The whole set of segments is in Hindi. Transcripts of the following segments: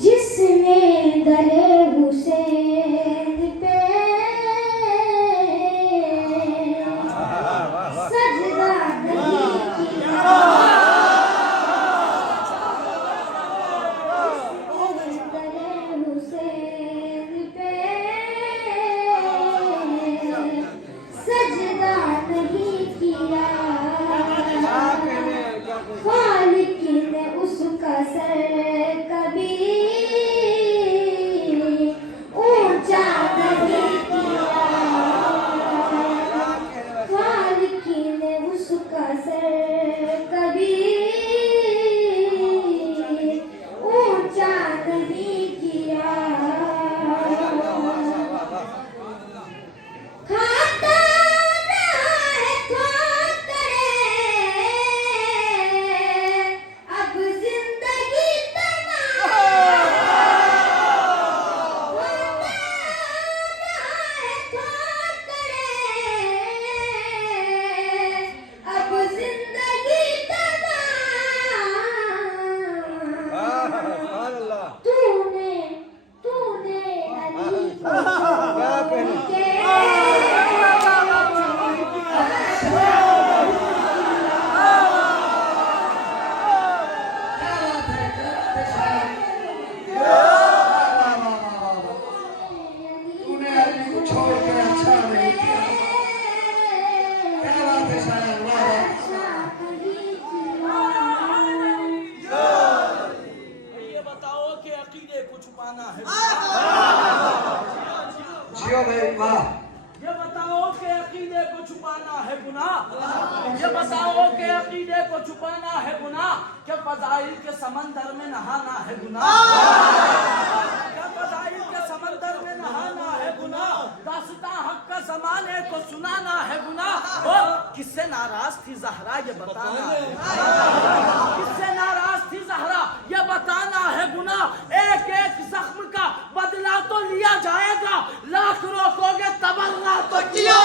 जिसने दरे हुसैन पे सजदा नहीं किया, दरे हुसैन पे सजदा नहीं किया, खालिक ने उसका सर कभी ऊंचा नहीं किया, खालिक ने उसका सर कभी ऊंचा नहीं किया। खाता ना है ठोकरे, अब जिंदगी तमाम, खाता ना है ठोकरे, अब जिंदगी तमाम। तूने तूने अली को के तूने अली को छोड़ के अच्छा नहीं किया। क्या बात है शायर, वाह वाह। ये बताओ कि अकीदे को छुपाना है, जियो भाई वाह। ये बताओ कि अकीदे को छुपाना है गुनाह, ये बताओ कि अकीदे को छुपाना है गुनाह, क्या फजाइल के समंदर में नहाना है गुनाह, क्या फजाइल के समंदर में नहाना है गुनाह, दास्तां हक का ज़माने को सुनाना है गुनाह। और किससे नाराज थी ज़हरा ये बताना है, किससे नाराज थी ज़हरा ये बताना है गुनाह। एक एक जख्म का बदला तो लिया जाएगा, लाख रोकोगे तबन्ना तो किया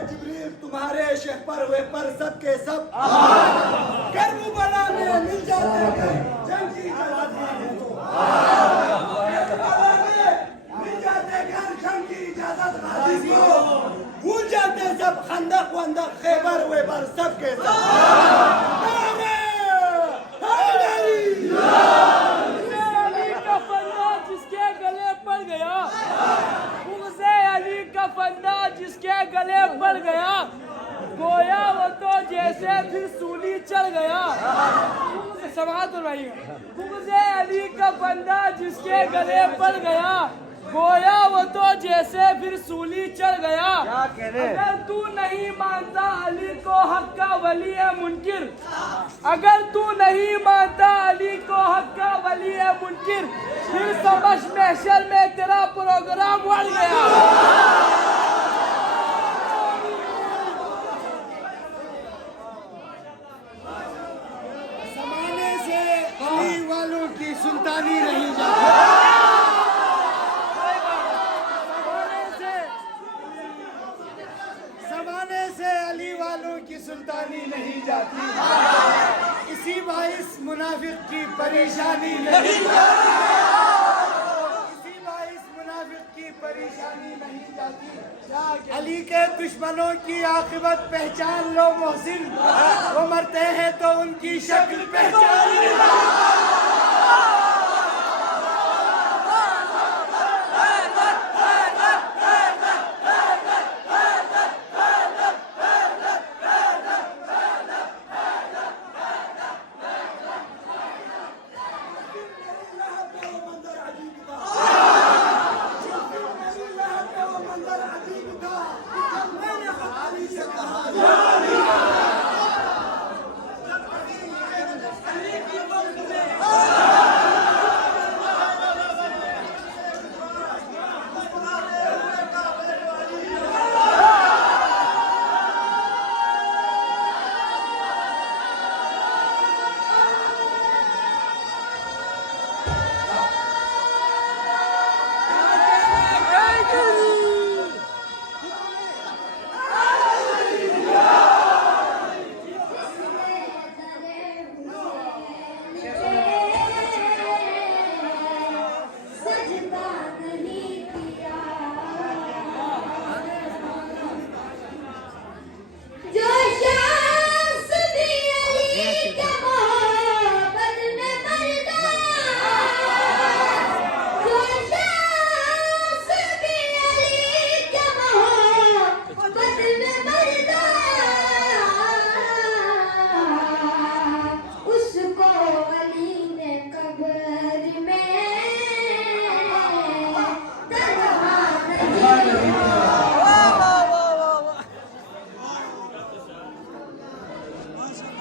जिब्रील तुम्हारे शहपर वे पर सब के सब करबला में मिल जाते हैं जंगी मिल जाते घर जंग की इजाजत गाजी को भूल जाते सब खंदक वंदक खैबर वेबर सब के सब अली का फंदा जिसके गले पड़ गया, मुझसे अली का फंदा जिसके गले पड़ गया, गोया वो तो जैसे फिर सूली चढ़ गया। समाज तो नहीं, मुझसे अली का फंदा जिसके गले पड़ गया, गोया वो तो जैसे फिर सूली चढ़ गया। अगर तू नहीं मानता अली को हक का वली है मुनकिर, अगर तू नहीं मानता अली को हक का वली है मुनकिर, फिर समझ महशर में तेरा प्रोग्राम बढ़ गया। जमाने से अली वालों की सुल्तानी नहीं जाती, जमाने से अली वालों की सुल्तानी नहीं जाती, इसी बाइस मुनाफिक की परेशानी नहीं जाती, इसी बाइस मुनाफिक की परेशानी नहीं जाती। अली के दुश्मनों की आखिबत पहचान लो मोहसिन, वो मरते हैं तो उनकी शक्ल पहचान लो।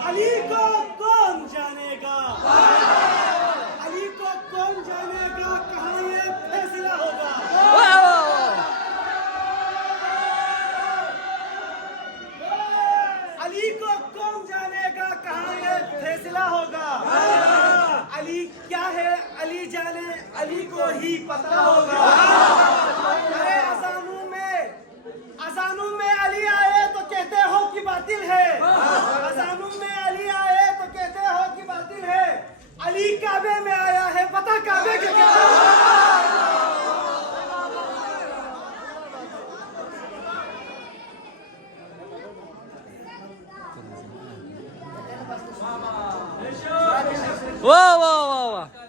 अली को कौन जानेगा, अली को कौन जानेगा, कहाँ ये फैसला होगा। अली को कौन जानेगा, कहाँ ये फैसला होगा। अली क्या है अली जाने, अली को ही पता होगा। अरे अजानों में अली आए तो कहते हो कि बातिल है, अजानों में अली आए तो कहते हो कि बातिल है। अली काबे में आया है, पता काबे के क्या। वाह वाह वाह वाह।